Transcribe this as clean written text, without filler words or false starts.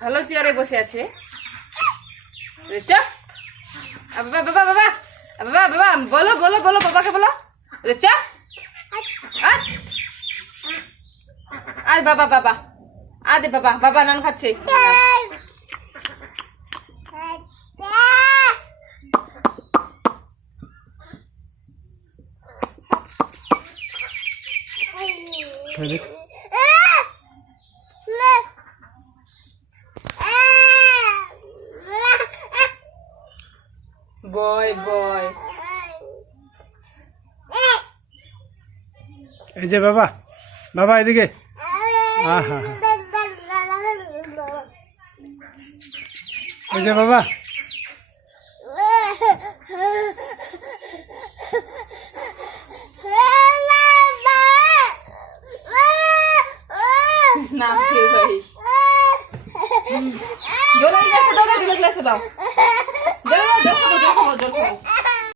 ভালো চেয়ারে বসে আছে। বাবা বাবা বাবা বাবা বাবা বলো বলো বলো বাবাকে বলো। রেচা আয় বাবা বাবা আদে বাবা বাবা নান খাচ্ছে। বয় বয় এই যে বাবা বাবা এদিকে এই যে বাবা না ভাই জল গ্লাসে দাও, জল গ্লাসে দাও, জল খাবো জল খাবো জল খাবো।